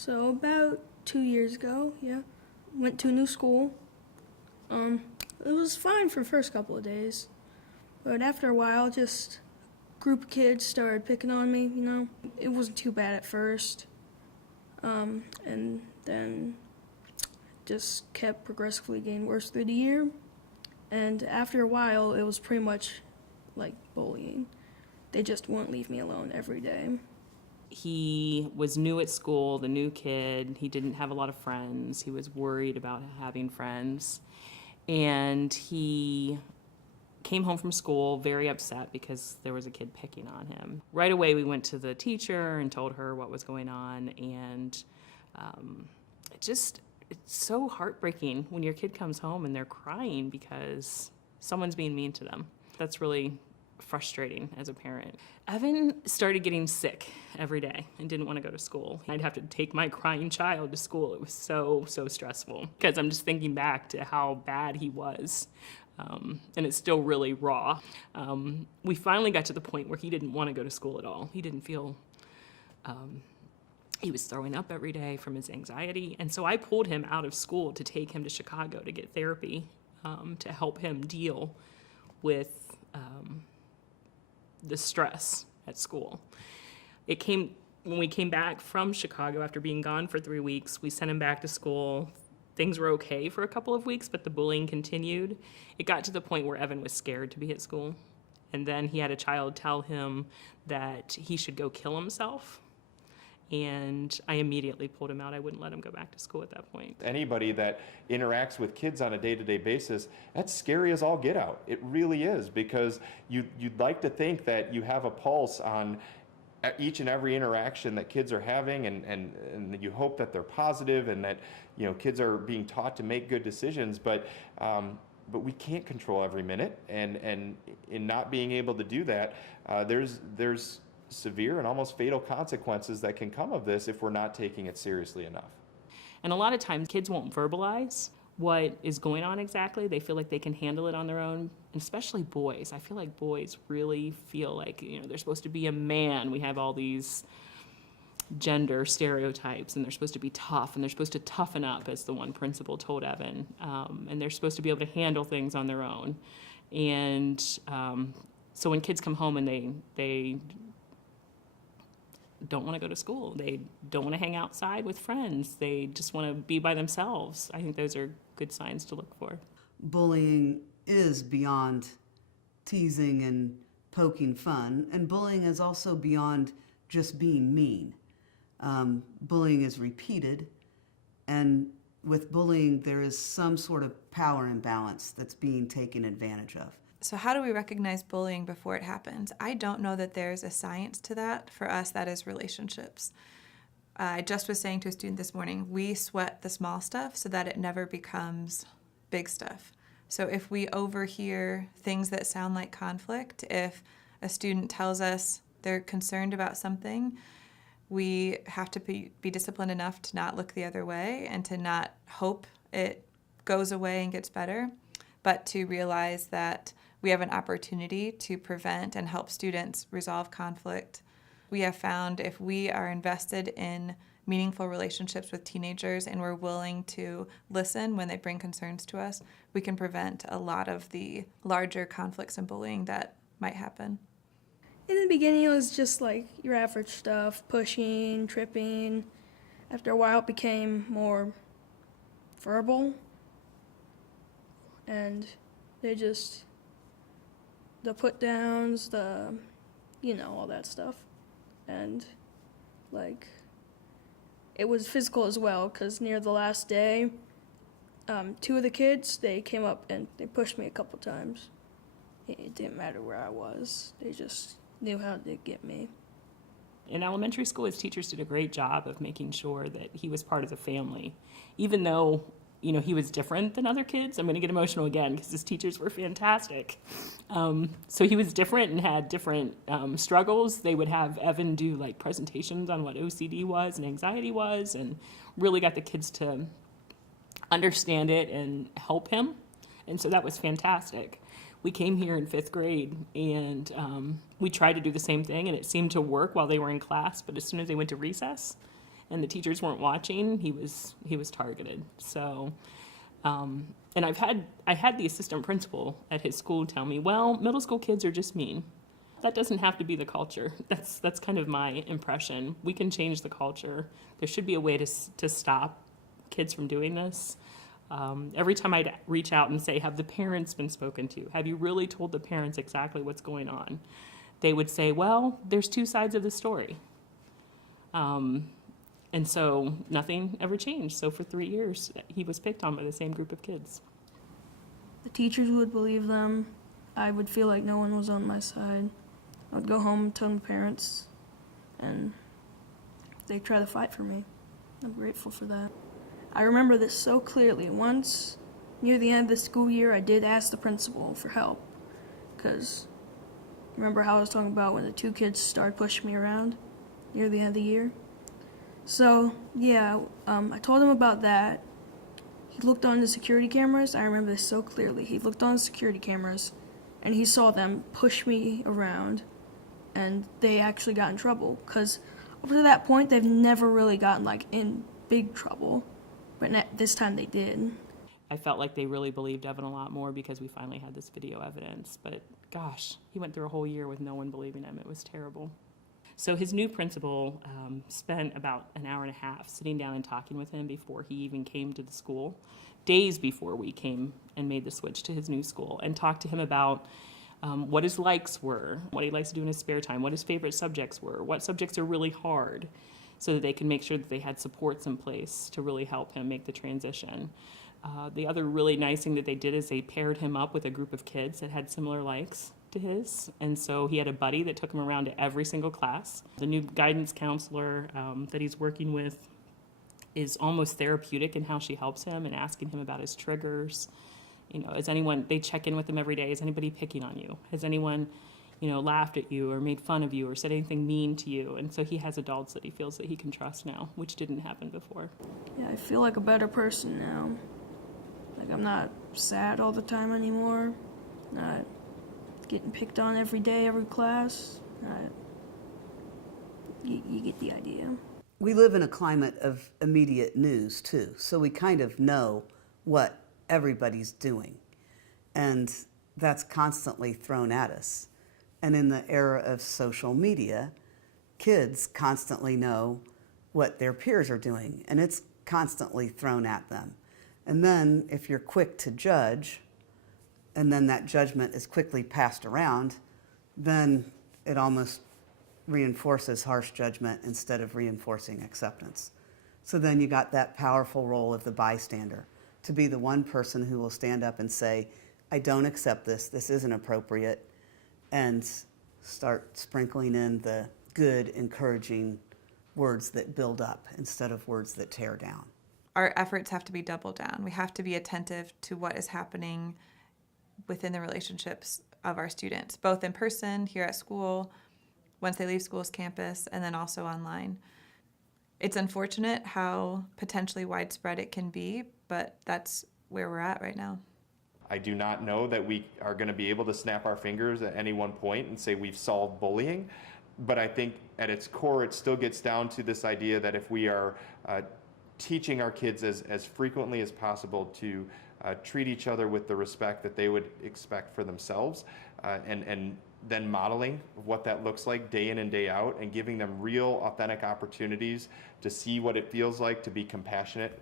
So about 2 years ago, yeah, went to a new school. It was fine for the first couple of days, but after a while, just a group of kids started picking on me. It wasn't too bad at first, and then just kept progressively getting worse through the year. And after a while, it was pretty much like bullying. They just wouldn't leave me alone every day. He was new at school, the new kid. He didn't have a lot of friends. He was worried about having friends. And he came home from school very upset because there was a kid picking on him. Right away, we went to the teacher and told her what was going on. And it's so heartbreaking when your kid comes home and they're crying because someone's being mean to them. That's really frustrating as a parent. Evan started getting sick every day and didn't want to go to school. I'd have to take my crying child to school. It was so stressful because I'm just thinking back to how bad he was. And it's still really raw. We finally got to the point where he didn't want to go to school at all. He didn't feel, he was throwing up every day from his anxiety. And so I pulled him out of school to take him to Chicago to get therapy, to help him deal with the stress at school. When we came back from Chicago after being gone for 3 weeks, we sent him back to school. Things were okay for a couple of weeks, but the bullying continued. It got to the point where Evan was scared to be at school. And then he had a child tell him that he should go kill himself. And I immediately pulled him out. I wouldn't let him go back to school at that point. Anybody that interacts with kids on a day-to-day basis, that's scary as all get out. It really is, because you'd like to think that you have a pulse on each and every interaction that kids are having, and you hope that they're positive and that kids are being taught to make good decisions, but we can't control every minute, and in not being able to do that, there's severe and almost fatal consequences that can come of this if we're not taking it seriously enough. And a lot of times kids won't verbalize what is going on exactly. They feel like they can handle it on their own, and especially boys. I feel like boys really feel like they're supposed to be a man. We have all these gender stereotypes, and they're supposed to be tough, and they're supposed to toughen up, as the one principal told Evan, and they're supposed to be able to handle things on their own. And so when kids come home and they don't want to go to school, they don't want to hang outside with friends, they just want to be by themselves, I think those are good signs to look for. Bullying is beyond teasing and poking fun, and bullying is also beyond just being mean. Bullying is repeated, and with bullying there is some sort of power imbalance that's being taken advantage of. So how do we recognize bullying before it happens? I don't know that there's a science to that. For us, that is relationships. I just was saying to a student this morning, we sweat the small stuff so that it never becomes big stuff. So if we overhear things that sound like conflict, if a student tells us they're concerned about something, we have to be disciplined enough to not look the other way and to not hope it goes away and gets better, but to realize that we have an opportunity to prevent and help students resolve conflict. We have found if we are invested in meaningful relationships with teenagers and we're willing to listen when they bring concerns to us, we can prevent a lot of the larger conflicts and bullying that might happen. In the beginning, it was just like your average stuff, pushing, tripping. After a while, it became more verbal, and the put downs, all that stuff. And it was physical as well, because near the last day, 2 of the kids, they came up and they pushed me a couple times. It didn't matter where I was. They just knew how to get me. In elementary school, his teachers did a great job of making sure that he was part of the family. Even though, he was different than other kids. I'm going to get emotional again because his teachers were fantastic. So he was different and had different struggles. They would have Evan do presentations on what OCD was and anxiety was, and really got the kids to understand it and help him. And so that was fantastic. We came here in 5th grade, and we tried to do the same thing, and it seemed to work while they were in class, but as soon as they went to recess, and the teachers weren't watching, he was targeted. So, and I had the assistant principal at his school tell me, well, middle school kids are just mean. That doesn't have to be the culture. That's kind of my impression. We can change the culture. There should be a way to stop kids from doing this. Every time I'd reach out and say, have the parents been spoken to? Have you really told the parents exactly what's going on? They would say, well, there's two sides of the story. And so nothing ever changed. So for 3 years, he was picked on by the same group of kids. The teachers would believe them. I would feel like no one was on my side. I would go home and tell the parents, and they'd try to fight for me. I'm grateful for that. I remember this so clearly. Once, near the end of the school year, I did ask the principal for help. Because, remember how I was talking about when the two kids started pushing me around near the end of the year? So, yeah, I told him about that. He looked on the security cameras. I remember this so clearly. He looked on the security cameras, and he saw them push me around, and they actually got in trouble. Because up to that point, they've never really gotten, in big trouble. But this time they did. I felt like they really believed Evan a lot more because we finally had this video evidence. But gosh, he went through a whole year with no one believing him. It was terrible. So his new principal spent about an hour and a half sitting down and talking with him before he even came to the school, days before we came and made the switch to his new school, and talked to him about what his likes were, what he likes to do in his spare time, what his favorite subjects were, what subjects are really hard, so that they can make sure that they had supports in place to really help him make the transition. The other really nice thing that they did is they paired him up with a group of kids that had similar likes to his, and so he had a buddy that took him around to every single class. The new guidance counselor that he's working with is almost therapeutic in how she helps him and asking him about his triggers. They check in with him every day. Is anybody picking on you? Has anyone, laughed at you or made fun of you or said anything mean to you? And so he has adults that he feels that he can trust now, which didn't happen before. Yeah, I feel like a better person now. I'm not sad all the time anymore. Not getting picked on every day, every class. You get the idea. We live in a climate of immediate news, too, so we kind of know what everybody's doing. And that's constantly thrown at us. And in the era of social media, kids constantly know what their peers are doing, and it's constantly thrown at them. And then if you're quick to judge, and then that judgment is quickly passed around, then it almost reinforces harsh judgment instead of reinforcing acceptance. So then you got that powerful role of the bystander, to be the one person who will stand up and say, I don't accept this, this isn't appropriate, and start sprinkling in the good, encouraging words that build up instead of words that tear down. Our efforts have to be doubled down. We have to be attentive to what is happening within the relationships of our students, both in person, here at school, once they leave school's campus, and then also online. It's unfortunate how potentially widespread it can be, but that's where we're at right now. I do not know that we are going to be able to snap our fingers at any one point and say we've solved bullying, but I think at its core it still gets down to this idea that if we are teaching our kids as frequently as possible to treat each other with the respect that they would expect for themselves, and then modeling what that looks like day in and day out, and giving them real, authentic opportunities to see what it feels like to be compassionate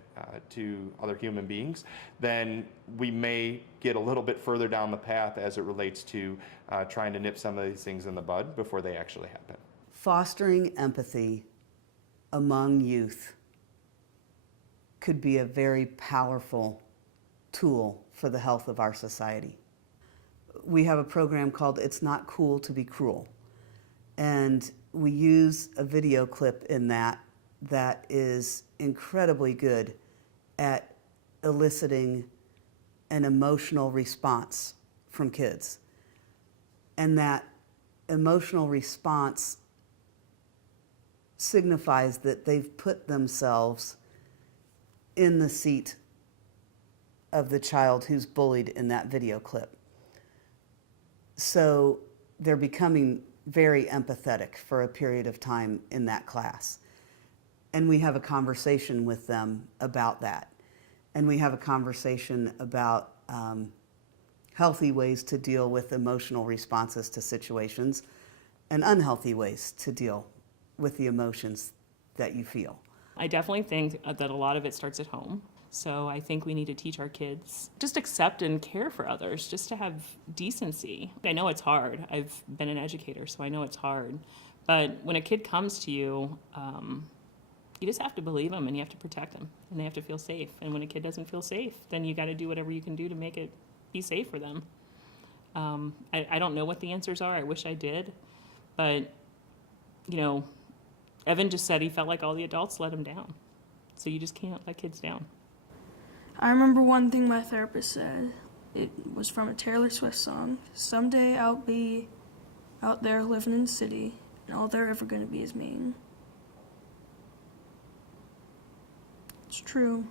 to other human beings, then we may get a little bit further down the path as it relates to trying to nip some of these things in the bud before they actually happen. Fostering empathy among youth could be a very powerful tool for the health of our society. We have a program called It's Not Cool to Be Cruel, and we use a video clip in that is incredibly good at eliciting an emotional response from kids. And that emotional response signifies that they've put themselves in the seat of the child who's bullied in that video clip. So they're becoming very empathetic for a period of time in that class. And we have a conversation with them about that. And we have a conversation about healthy ways to deal with emotional responses to situations and unhealthy ways to deal with the emotions that you feel. I definitely think that a lot of it starts at home. So I think we need to teach our kids just accept and care for others, just to have decency. I know it's hard. I've been an educator, so I know it's hard. But when a kid comes to you, you just have to believe them and you have to protect them and they have to feel safe. And when a kid doesn't feel safe, then you got to do whatever you can do to make it be safe for them. I don't know what the answers are. I wish I did. But, you know, Evan just said he felt like all the adults let him down. So you just can't let kids down. I remember one thing my therapist said. It was from a Taylor Swift song. Someday I'll be out there living in the city, and all they're ever going to be is mean. It's true.